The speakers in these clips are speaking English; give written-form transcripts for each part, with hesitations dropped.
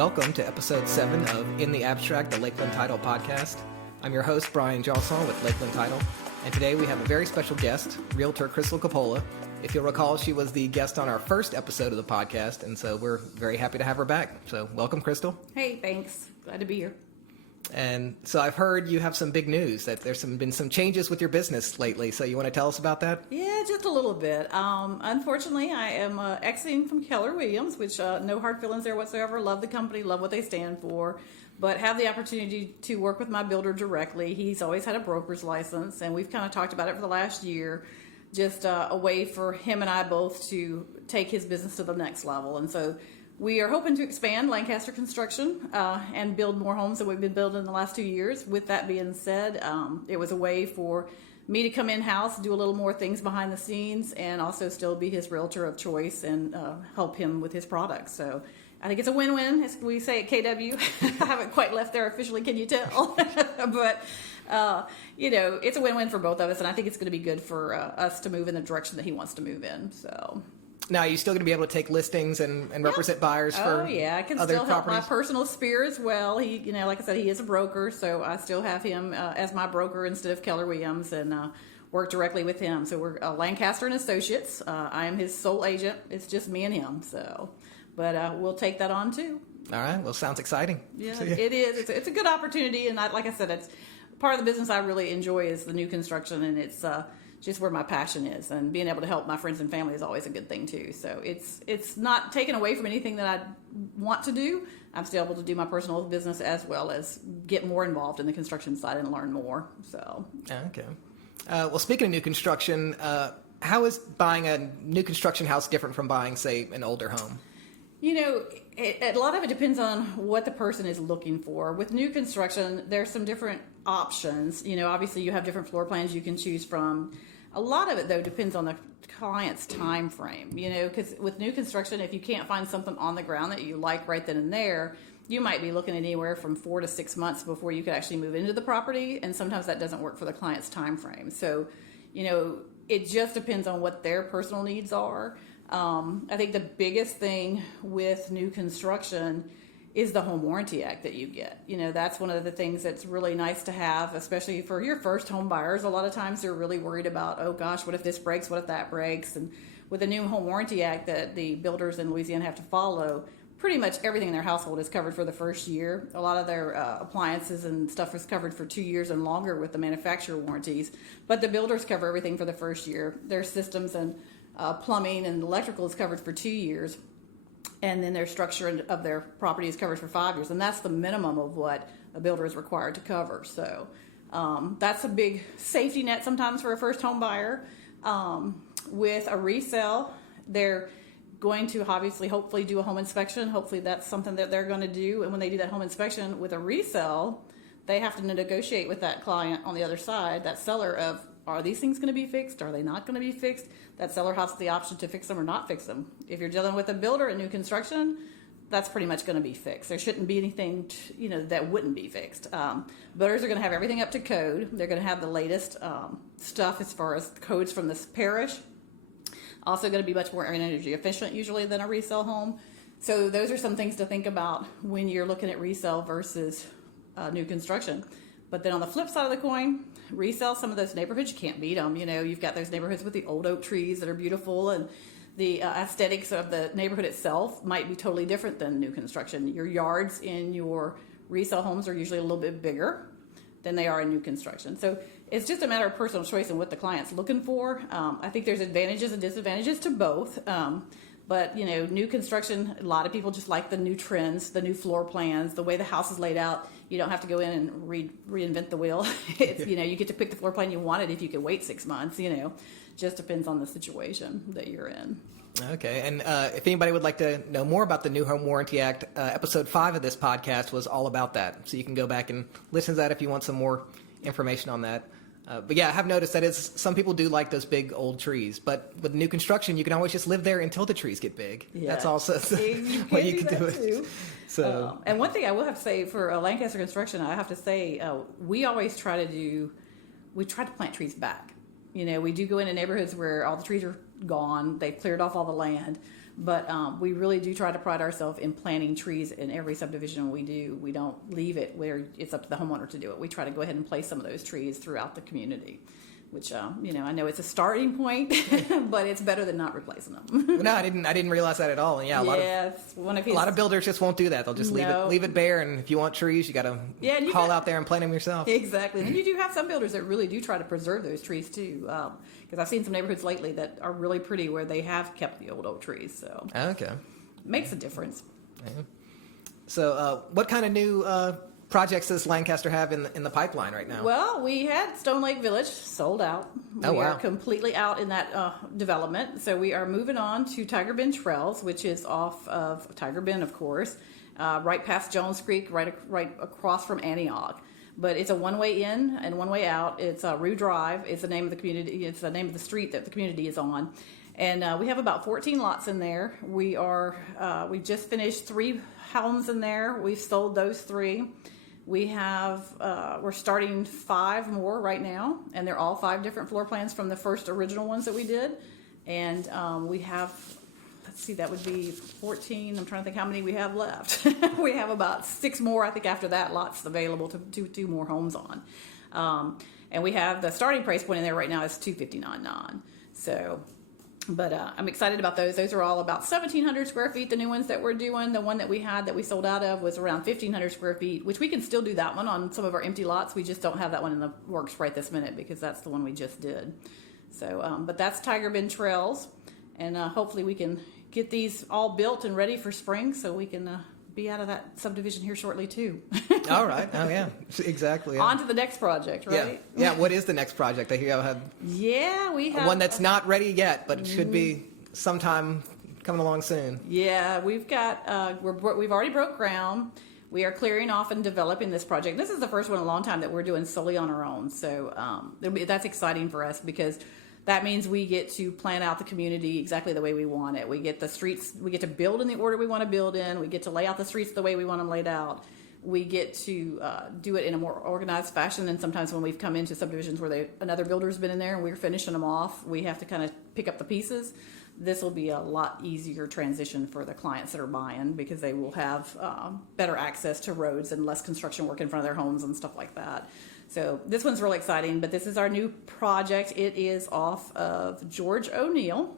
Welcome to episode 7 of In the Abstract, the Lakeland Title podcast. I'm your host, Brian Jolson with Lakeland Title, and today we have a very special guest, Realtor Crystal Coppola. If you'll recall, she was the guest on our first episode of the podcast, and so we're very happy to have her back. So welcome, Crystal. Hey, thanks. Glad to be here. And so I've heard you have some big news, that there's been some changes with your business lately. So you want to tell us about that? Yeah, just a little bit. Unfortunately, I am exiting from Keller Williams, which no hard feelings there whatsoever. Love the company, love what they stand for, but have the opportunity to work with my builder directly. He's always had a broker's license, and we've kind of talked about it for the last year. Just a way for him and I both to take his business to the next level. And so we are hoping to expand Lancaster Construction and build more homes than we've been building in the last 2 years. With that being said, it was a way for me to come in-house, do a little more things behind the scenes, and also still be his realtor of choice and help him with his products. So I think it's a win-win, as we say at KW. I haven't quite left there officially, can you tell? But, it's a win-win for both of us, and I think it's going to be good for us to move in the direction that he wants to move in. So. Now, are you still going to be able to take listings and represent buyers for other properties? Oh, yeah. I can still help my personal sphere as well. He, like I said, he is a broker, so I still have him as my broker instead of Keller Williams and work directly with him. So we're Lancaster and Associates. I am his sole agent. It's just me and him. So, but we'll take that on, too. All right. Well, sounds exciting. Yeah, so, it is. It's a good opportunity, and like I said, it's part of the business I really enjoy is the new construction, and it's just where my passion is, and being able to help my friends and family is always a good thing too. So it's not taken away from anything that I want to do. I'm still able to do my personal business as well as get more involved in the construction side and learn more. So okay. Well, speaking of new construction, how is buying a new construction house different from buying, say, an older home? A lot of it depends on what the person is looking for. With new construction, there's some different options. Obviously you have different floor plans you can choose from. A lot of it, though, depends on the client's time frame, because with new construction, if you can't find something on the ground that you like right then and there, you might be looking at anywhere from 4 to 6 months before you could actually move into the property, and sometimes that doesn't work for the client's time frame. So, it just depends on what their personal needs are. I think the biggest thing with new construction is the home warranty act that you get. That's one of the things that's really nice to have, especially for your first home buyers. A lot of times they're really worried about, oh gosh, what if this breaks? What if that breaks? And with the new home warranty act that the builders in Louisiana have to follow, pretty much everything in their household is covered for the first year. A lot of their appliances and stuff is covered for 2 years and longer with the manufacturer warranties, but the builders cover everything for the first year. Their systems and plumbing and electrical is covered for 2 years. And then their structure of their property is covered for 5 years. And that's the minimum of what a builder is required to cover. So that's a big safety net sometimes for a first home buyer. With a resale, they're going to obviously hopefully do a home inspection. Hopefully that's something that they're going to do. And when they do that home inspection with a resale, they have to negotiate with that client on the other side, that seller, of are these things going to be fixed? Are they not going to be fixed? That seller has the option to fix them or not fix them. If you're dealing with a builder in new construction, that's pretty much going to be fixed. There shouldn't be anything, that wouldn't be fixed. Builders are going to have everything up to code. They're going to have the latest stuff as far as codes from this parish. Also going to be much more energy efficient usually than a resale home. So those are some things to think about when you're looking at resale versus new construction. But then on the flip side of the coin, resale, some of those neighborhoods, you can't beat them. You've got those neighborhoods with the old oak trees that are beautiful, and the aesthetics of the neighborhood itself might be totally different than new construction. Your yards in your resale homes are usually a little bit bigger than they are in new construction. So it's just a matter of personal choice and what the client's looking for. I think there's advantages and disadvantages to both. But, new construction, a lot of people just like the new trends, the new floor plans, the way the house is laid out. You don't have to go in and reinvent the wheel. It's, you get to pick the floor plan you wanted if you could wait 6 months, Just depends on the situation that you're in. Okay. And if anybody would like to know more about the New Home Warranty Act, episode 5 of this podcast was all about that. So you can go back and listen to that if you want some more information on that. But yeah, I have noticed that some people do like those big old trees, but with new construction, you can always just live there until the trees get big. Yeah. That's also what you can do it. Too. So, and one thing I will have to say for Lancaster Construction, I have to say, we always try to plant trees back. We do go into neighborhoods where all the trees are gone. They've cleared off all the land. But we really do try to pride ourselves in planting trees in every subdivision we do. We don't leave it where it's up to the homeowner to do it. We try to go ahead and place some of those trees throughout the community, which, I know it's a starting point, but it's better than not replacing them. No, I didn't realize that at all. And yeah, a lot of builders just won't do that. They'll just leave it bare. And if you want trees, you got to haul out there and plant them yourself. Exactly. And you do have some builders that really do try to preserve those trees too. Because I've seen some neighborhoods lately that are really pretty where they have kept the old oak trees. So okay, makes a difference. Yeah. So what kind of new projects does Lancaster have in the pipeline right now? Well, we had Stone Lake Village sold out. Oh, we wow. are completely out in that development. So we are moving on to Tiger Bend Trails, which is off of Tiger Bend, of course, right past Jones Creek, right across from Antioch. But it's a one-way in and one-way out. It's Rue Drive. It's the name of the community. It's the name of the street that the community is on. And we have about 14 lots in there. We just finished 3 homes in there. We've sold those 3. We have, we're starting 5 more right now, and they're all 5 different floor plans from the first original ones that we did. And we have, let's see, that would be 14. I'm trying to think how many we have left. We have about 6 more, I think, after that, lots available to do more homes on. And we have the starting price point in there right now is $259.9. So, but I'm excited about those. Those are all about 1,700 square feet. The new ones that we're doing, the one that we sold out of was around 1,500 square feet, which we can still do that one on some of our empty lots. We just don't have that one in the works right this minute because that's the one we just did. So, but that's Tiger Bend Trails, and hopefully we can get these all built and ready for spring so we can be out of that subdivision here shortly too. All right. Oh yeah, exactly. Yeah. On to the next project, right? Yeah. What is the next project? I hear you had we have one that's not ready yet, but should be sometime coming along soon. Yeah, we've got we've already broke ground. We are clearing off and developing this project. This is the first one in a long time that we're doing solely on our own. So that's exciting for us because that means we get to plan out the community exactly the way we want it. We get the streets, we get to build in the order we want to build in. We get to lay out the streets the way we want them laid out. We get to do it in a more organized fashion. And sometimes when we've come into subdivisions where another builder's been in there and we're finishing them off, we have to kind of pick up the pieces. This will be a lot easier transition for the clients that are buying because they will have better access to roads and less construction work in front of their homes and stuff like that. So this one's really exciting, but this is our new project. It is off of George O'Neill,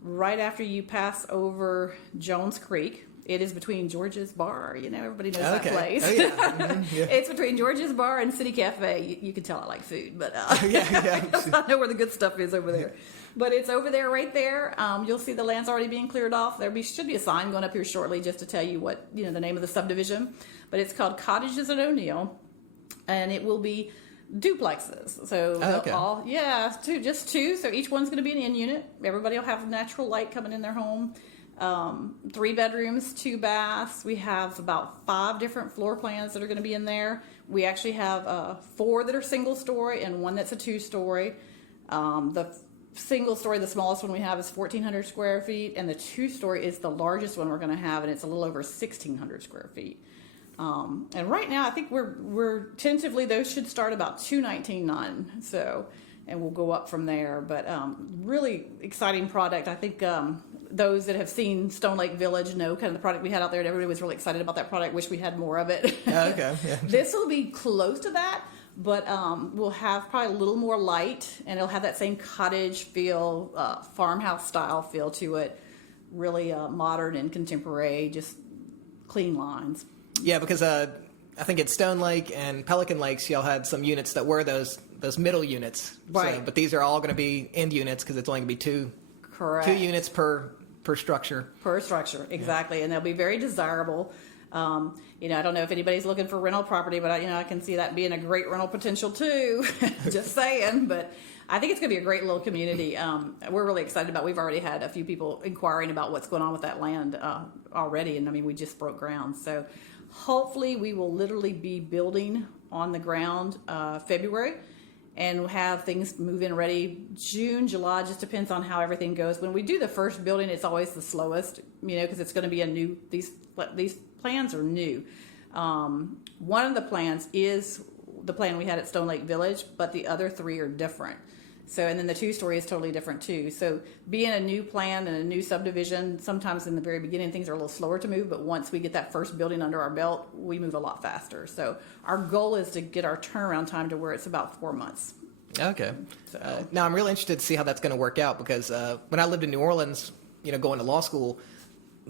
right after you pass over Jones Creek. It is between George's Bar. Everybody knows that place. Oh, yeah. Mm-hmm. Yeah. It's between George's Bar and City Cafe. You can tell I like food, but yeah. I know where the good stuff is over there. But it's over there, right there. You'll see the land's already being cleared off. Should be a sign going up here shortly just to tell you what the name of the subdivision. But it's called Cottages at O'Neill. And it will be duplexes. So just 2. So each one's going to be an in unit. Everybody will have natural light coming in their home. 3 bedrooms, 2 baths. We have about 5 different floor plans that are going to be in there. We actually have 4 that are single story and 1 that's a 2-story. The single story, the smallest one we have is 1,400 square feet, and the 2-story is the largest one we're going to have, and it's a little over 1,600 square feet. And right now, I think we're tentatively those should start about $219.9. So, and we'll go up from there. But really exciting product. I think those that have seen Stone Lake Village know kind of the product we had out there, and everybody was really excited about that product. Wish we had more of it. Okay. Yeah. This will be close to that, but we'll have probably a little more light, and it'll have that same cottage feel, farmhouse style feel to it. Really modern and contemporary, just clean lines. Yeah, because I think at Stone Lake and Pelican Lakes, y'all had some units that were those middle units. Right. So, but these are all going to be end units because it's only going to be 2 Correct. 2 units per structure. Per structure, exactly. Yeah. And they'll be very desirable. I don't know if anybody's looking for rental property, but I can see that being a great rental potential too. Just saying. But I think it's going to be a great little community. We're really excited about. We've already had a few people inquiring about what's going on with that land already, and we just broke ground. So hopefully we will literally be building on the ground February, and have things move in ready June, July. Just depends on how everything goes. When we do the first building, it's always the slowest, because it's going to be a new. These plans are new. One of the plans is the plan we had at Stone Lake Village, but the other 3 are different. So, and then the 2-story is totally different too. So being a new plan and a new subdivision, sometimes in the very beginning, things are a little slower to move, but once we get that first building under our belt, we move a lot faster. So our goal is to get our turnaround time to where it's about 4 months. Okay. So Now I'm really interested to see how that's going to work out because when I lived in New Orleans, going to law school,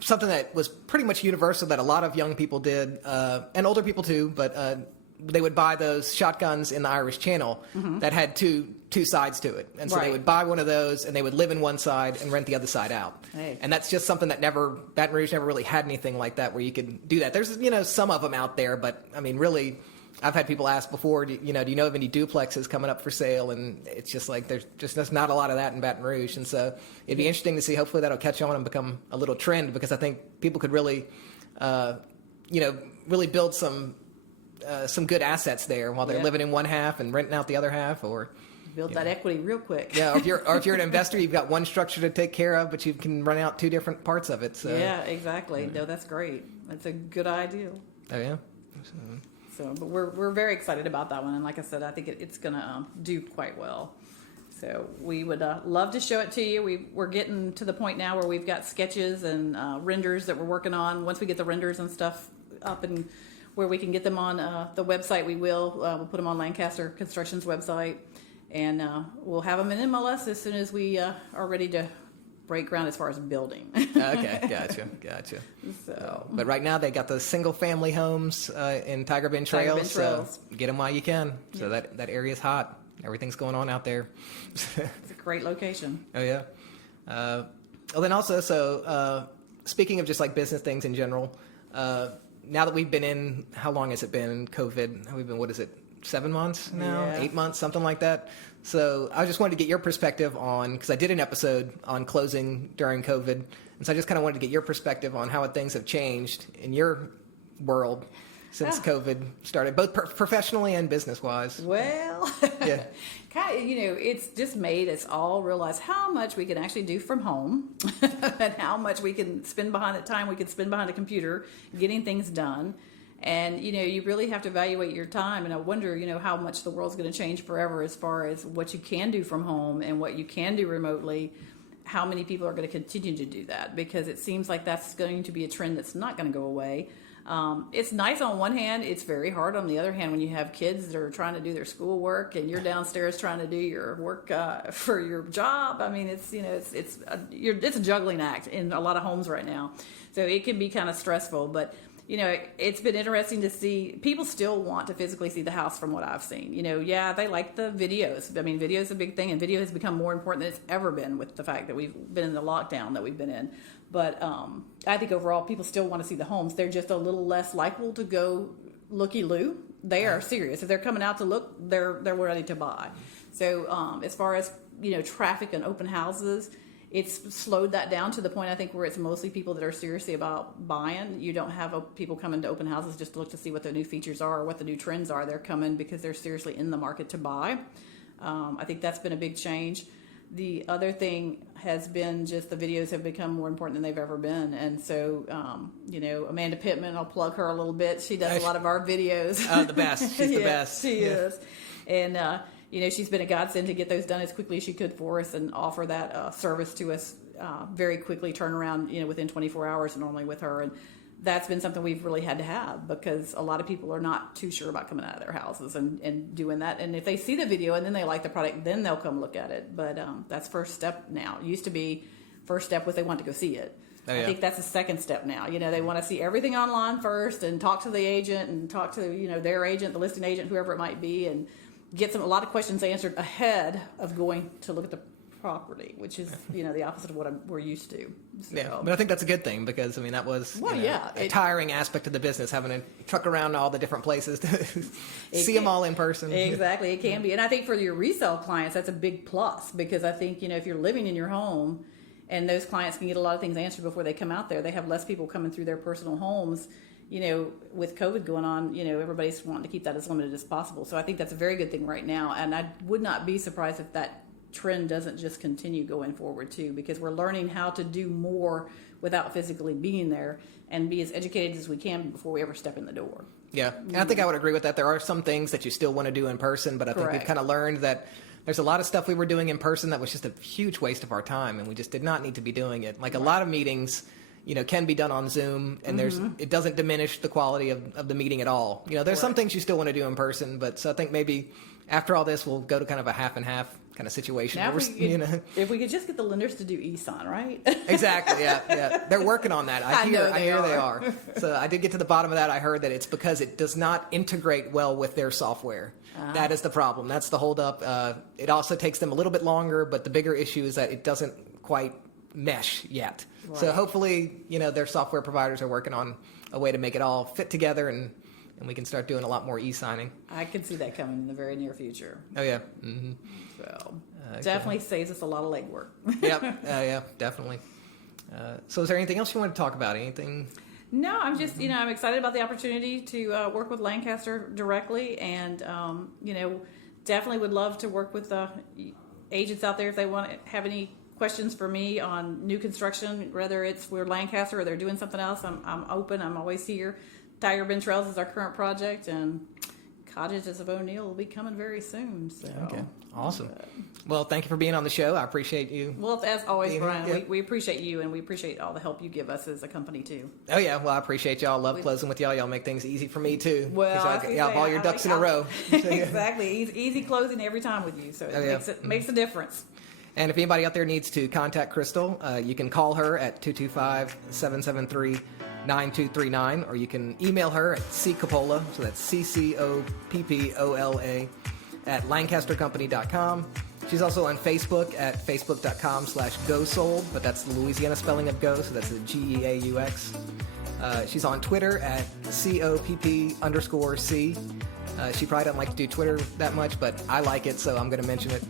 something that was pretty much universal that a lot of young people did, and older people too, but they would buy those shotguns in the Irish Channel that had two sides to it. And so they would buy one of those and they would live in one side and rent the other side out. Hey. And that's just something that Baton Rouge never really had anything like that where you could do that. There's, some of them out there, but I mean, really, I've had people ask before, do you know of any duplexes coming up for sale? And it's just like, there's not a lot of that in Baton Rouge. And so it'd be interesting to see, hopefully that'll catch on and become a little trend because I think people could really, really build some good assets there while they're living in one half and renting out the other half, or build that equity real quick. Yeah, or if you're an investor, you've got one structure to take care of, but you can run out 2 different parts of it. So yeah, exactly. No, that's great. That's a good idea. Oh yeah. So, but we're very excited about that one, and like I said, I think it's going to do quite well. So we would love to show it to you. We're getting to the point now where we've got sketches and renders that we're working on. Once we get the renders and stuff up and where we can get them on the website, we will. We'll put them on Lancaster Construction's website, and we'll have them in MLS as soon as we are ready to break ground as far as building. Okay, gotcha. So, but right now they got the single-family homes in Tiger Bend Trails. So get them while you can. So that area's hot. Everything's going on out there. It's a great location. Oh yeah. Well, then also, so speaking of just like business things in general. Now that we've been in, how long has it been, COVID? We've been, 7 months now? Yeah. 8 months, something like that. So I just wanted to get your perspective on, because I did an episode on closing during COVID, and so I just kind of wanted to get your perspective on how things have changed in your world since COVID started, both professionally and business-wise. Well, Yeah. It's just made us all realize how much we can actually do from home and how much we can spend behind the time we can spend behind a computer getting things done. And, you really have to evaluate your time. And I wonder, how much the world's going to change forever as far as what you can do from home and what you can do remotely. How many people are going to continue to do that? Because it seems like that's going to be a trend that's not going to go away. It's nice on one hand. It's very hard on the other hand when you have kids that are trying to do their schoolwork and you're downstairs trying to do your work for your job. I mean, it's a juggling act in a lot of homes right now. So it can be kind of stressful, but it's been interesting to see people still want to physically see the house from what I've seen. They like the videos. I mean, video is a big thing, and video has become more important than it's ever been with the fact that we've been in the lockdown that we've been in. But I think overall people still want to see the homes. They're just a little less likely to go looky-loo. They are serious. If they're coming out to look, they're ready to buy. So as far as, traffic and open houses, it's slowed that down to the point, I think, where it's mostly people that are seriously about buying. You don't have people coming to open houses just to look to see what the new features are or what the new trends are. They're coming because they're seriously in the market to buy. I think that's been a big change. The other thing has been just the videos have become more important than they've ever been. And so, Amanda Pittman, I'll plug her a little bit. She does a lot of our videos. Oh, the best. She's the best. She is. And, she's been a godsend to get those done as quickly as she could for us and offer that service to us very quickly, turn around, within 24 hours normally with her. And that's been something we've really had to have because a lot of people are not too sure about coming out of their houses and doing that. And if they see the video and then they like the product, then they'll come look at it. But that's first step now. It used to be first step was they want to go see it. Oh, yeah. I think that's the second step now. They want to see everything online first and talk to the agent and talk to, their agent, the listing agent, whoever it might be, and get a lot of questions answered ahead of going to look at the property, which is the opposite of what we're used to. So. Yeah, but I think that's a good thing because that was a tiring aspect of the business, having to truck around all the different places to see them all in person. Exactly, it can be, and I think for your resale clients that's a big plus because I think if you're living in your home and those clients can get a lot of things answered before they come out there, they have less people coming through their personal homes. With COVID going on, everybody's wanting to keep that as limited as possible. So I think that's a very good thing right now. And I would not be surprised if that trend doesn't just continue going forward too, because we're learning how to do more without physically being there and be as educated as we can before we ever step in the door. Yeah, and I think I would agree with that. There are some things that you still want to do in person, but I think we've kind of learned that there's a lot of stuff we were doing in person that was just a huge waste of our time, and we just did not need to be doing it. Like a lot of meetings, can be done on Zoom, and it doesn't diminish the quality of the meeting at all. There's some things you still want to do in person, but so I think maybe after all this, we'll go to kind of a half and half kind of situation. Now if we could just get the lenders to do e-sign, right? Exactly. Yeah. They're working on that. I hear they are. So I did get to the bottom of that. I heard that it's because it does not integrate well with their software. That is the problem. That's the holdup. It also takes them a little bit longer, but the bigger issue is that it doesn't quite mesh yet. Right. So hopefully, their software providers are working on a way to make it all fit together, and we can start doing a lot more e-signing. I can see that coming in the very near future. Oh, yeah. Mm-hmm. So definitely saves us a lot of legwork. Yep. Yeah, definitely. So is there anything else you want to talk about? Anything? No, I'm just, I'm excited about the opportunity to work with Lancaster directly, and, definitely would love to work with agents out there if they want to have any questions for me on new construction, whether we're Lancaster or they're doing something else. I'm open. I'm always here. Tiger Bend Trails is our current project, and Cottages of O'Neill will be coming very soon. So. Okay, awesome. Well, thank you for being on the show. I appreciate you. Well, as always, Brian, we appreciate you, and we appreciate all the help you give us as a company, too. Oh, yeah. Well, I appreciate y'all. Love closing with y'all. Y'all make things easy for me, too. Well, y'all have all your ducks in a row. Exactly. Easy closing every time with you, so it makes a difference. And if anybody out there needs to contact Crystal, you can call her at 225-773-9239, or you can email her at ccoppola, so that's CCOPPOLA, at lancastercompany.com. She's also on Facebook at facebook.com/GoSold, but that's the Louisiana spelling of go, so that's the GEAUX. She's on Twitter at COPP_C. She probably doesn't like to do Twitter that much, but I like it, so I'm going to mention it.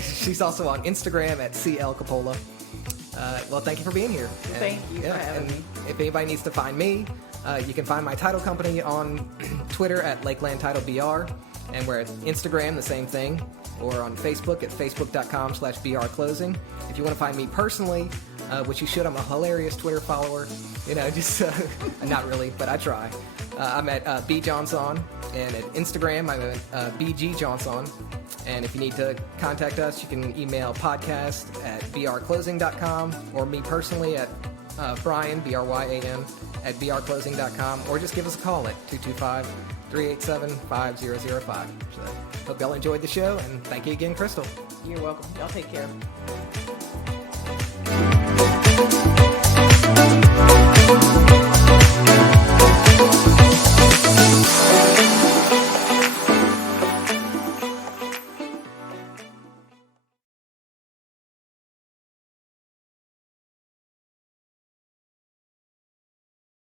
She's also on Instagram at CL Coppola. Well, thank you for being here. Thank you for having me. If anybody needs to find me, you can find my title company on Twitter at Lakeland Title BR, and we're at Instagram, the same thing, or on Facebook at facebook.com/BR Closing. If you want to find me personally, which you should, I'm a hilarious Twitter follower. Just not really, but I try. I'm at B Johnson, and at Instagram I'm at BG Johnson. And if you need to contact us, you can email podcast@brclosing.com, or me personally at Brian, BRYAN, at brclosing.com, or just give us a call at 225-387-5005. So hope y'all enjoyed the show, and thank you again, Crystal. You're welcome. Y'all take care.